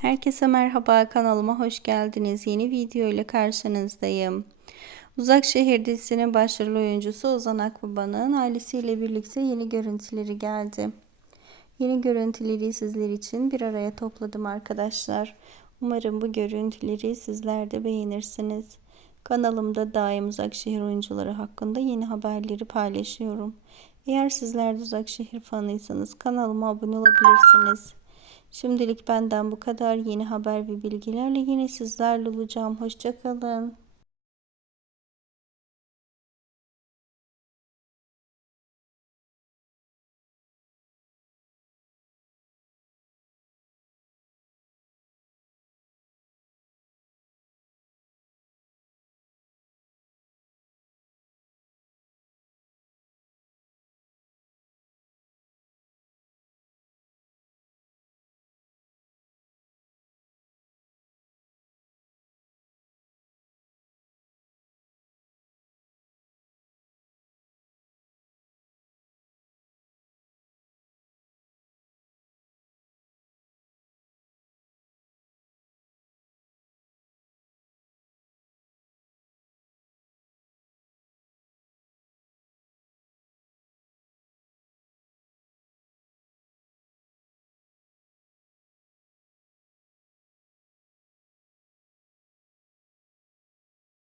Herkese merhaba kanalıma hoş geldiniz. Yeni video ile karşınızdayım. Uzak Şehir dizisinin başrol oyuncusu Ozan Akbaba'nın ailesiyle birlikte yeni görüntüleri geldi. Yeni görüntüleri sizler için bir araya topladım arkadaşlar. Umarım bu görüntüleri sizler de beğenirsiniz. Kanalımda daim Uzak Şehir oyuncuları hakkında yeni haberleri paylaşıyorum. Eğer sizler de Uzak Şehir fanıysanız kanalıma abone olabilirsiniz. Şimdilik benden bu kadar. Yeni haber ve bilgilerle yine sizlerle olacağım. Hoşçakalın.